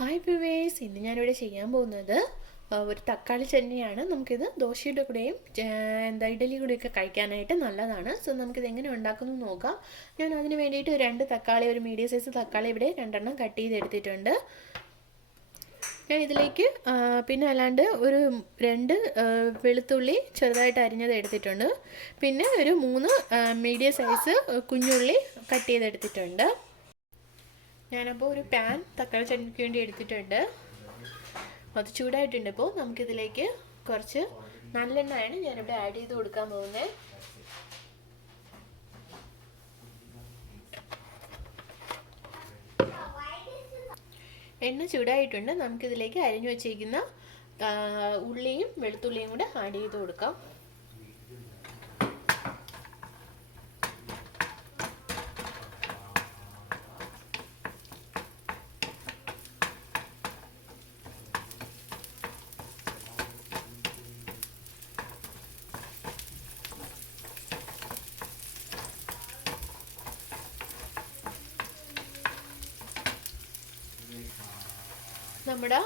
Hi viewers, ഇന്ന് ഞാനിവിടെ ചെയ്യാൻ പോകുന്നത് ഒരു തക്കാളി ചട്നിയാണ്. നമുക്കിത് ദോശയുടെ കൂടെയും ഇഡലി കൂടെയൊക്കെ കഴിക്കാനായിട്ട് നല്ലതാണ്. സോ നമുക്കിത് എങ്ങനെ ഉണ്ടാക്കുന്നു നോക്കാം. ഞാൻ അതിന് വേണ്ടിയിട്ട് ഒരു മീഡിയം സൈസ് തക്കാളി ഇവിടെ രണ്ടെണ്ണം കട്ട് ചെയ്തെടുത്തിട്ടുണ്ട്. ഞാൻ ഇതിലേക്ക് പിന്നെ അല്ലാണ്ട് ഒരു വെളുത്തുള്ളി ചെറുതായിട്ട് അരിഞ്ഞത് എടുത്തിട്ടുണ്ട്. പിന്നെ ഒരു 3 മീഡിയം സൈസ് കുഞ്ഞുള്ളി കട്ട് ചെയ്തെടുത്തിട്ടുണ്ട്. ഞാനപ്പോൾ ഒരു പാൻ തക്കാളി ചട്നിക്ക് വേണ്ടി എടുത്തിട്ടുണ്ട്. അത് ചൂടായിട്ടുണ്ട്. ഇപ്പോൾ നമുക്കിതിലേക്ക് കുറച്ച് നല്ലെണ്ണയാണ് ഞാനിവിടെ ആഡ് ചെയ്ത് കൊടുക്കാൻ പോകുന്നത്. എണ്ണ ചൂടായിട്ടുണ്ട്. നമുക്കിതിലേക്ക് അരിഞ്ഞു വച്ചിരിക്കുന്ന ഉള്ളിയും വെളുത്തുള്ളിയും കൂടെ ആഡ് ചെയ്ത് കൊടുക്കാം. നമ്മുടെ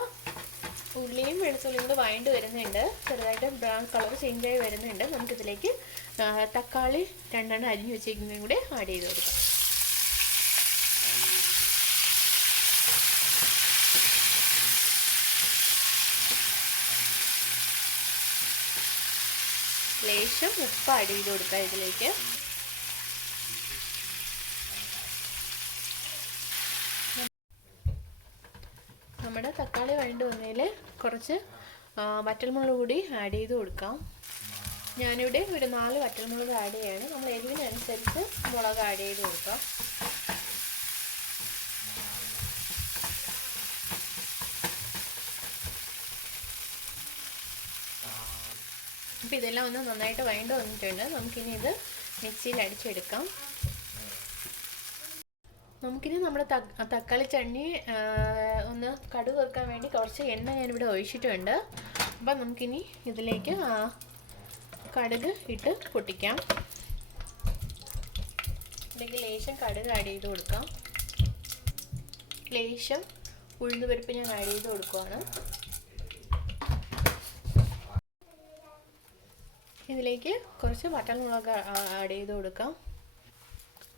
ഉള്ളിയും വെളുത്തുള്ളിയും കൂടെ വഴണ്ട് വരുന്നുണ്ട്. ചെറുതായിട്ട് ബ്രൗൺ കളർ ചേഞ്ച് ആയി വരുന്നുണ്ട്. നമുക്കിതിലേക്ക് തക്കാളി രണ്ടെണ്ണം അരിഞ്ഞു വെച്ചിരിക്കുന്നതും കൂടെ ആഡ് ചെയ്ത് കൊടുക്കാം. ലേശം ഉപ്പ് ആഡ് ചെയ്ത് കൊടുക്കാം ഇതിലേക്ക്. നമ്മുടെ തക്കാളി വഴണ്ട് വന്നതിൽ കുറച്ച് വറ്റൽമുളക് കൂടി ആഡ് ചെയ്ത് കൊടുക്കാം. ഞാനിവിടെ ഒരു 4 വറ്റൽമുളക് ആഡ് ചെയ്യാണ്. നമ്മൾ എരിവിനനുസരിച്ച് മുളക് ആഡ് ചെയ്ത് കൊടുക്കാം. അപ്പോൾ ഇതെല്ലാം ഒന്ന് നന്നായിട്ട് വഴണ്ട് വന്നിട്ടുണ്ട്. നമുക്കിനി ഇത് മിക്സിയിൽ അടിച്ചെടുക്കാം. നമുക്കിനി നമ്മുടെ തക്കാളി ചട്നി ഒന്ന് കടുക് വറുക്കാൻ വേണ്ടി കുറച്ച് എണ്ണ ഞാനിവിടെ ഒഴിച്ചിട്ടുണ്ട്. അപ്പം നമുക്കിനി ഇതിലേക്ക് കടുക് ഇട്ട് പൊട്ടിക്കാം. ഇതിലേക്ക് ലേശം കടുക് ആഡ് ചെയ്ത് കൊടുക്കാം. ലേശം ഉഴുന്നുപരിപ്പ് ഞാൻ ആഡ് ചെയ്ത് കൊടുക്കുകയാണ്. ഇതിലേക്ക് കുറച്ച് വറ്റൽമുളക് ആഡ് ചെയ്ത് കൊടുക്കാം.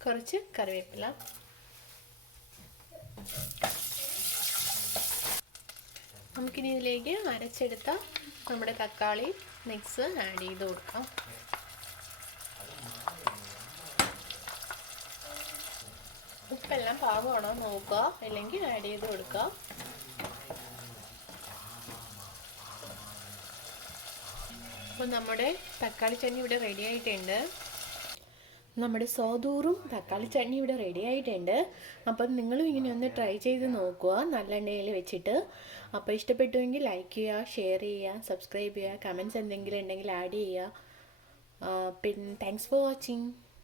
കുറച്ച് കറിവേപ്പില. നമുക്കിനി ഇതിലേക്ക് അരച്ചെടുത്ത നമ്മുടെ തക്കാളി മിക്സ് ആഡ് ചെയ്ത് കൊടുക്കാം. ഉപ്പെല്ലാം പാകമാണോ നോക്കുക, അല്ലെങ്കിൽ ആഡ് ചെയ്ത് കൊടുക്കുക. അപ്പോൾ നമ്മുടെ തക്കാളി ചട്നി ഇവിടെ റെഡി ആയിട്ടുണ്ട്. നമ്മുടെ സ്വാദൂറും തക്കാളി ചട്നി ഇവിടെ റെഡി ആയിട്ടുണ്ട്. അപ്പം നിങ്ങളും ഇങ്ങനെ ഒന്ന് ട്രൈ ചെയ്ത് നോക്കുക നല്ലെണ്ണയിൽ വെച്ചിട്ട്. അപ്പോൾ ഇഷ്ടപ്പെട്ടുവെങ്കിൽ ലൈക്ക് ചെയ്യുക, ഷെയർ ചെയ്യുക, സബ്സ്ക്രൈബ് ചെയ്യുക, കമൻറ്റ്സ് എന്തെങ്കിലും ഉണ്ടെങ്കിൽ ആഡ് ചെയ്യുക. പിന്നെ താങ്ക്സ് ഫോർ വാച്ചിങ്.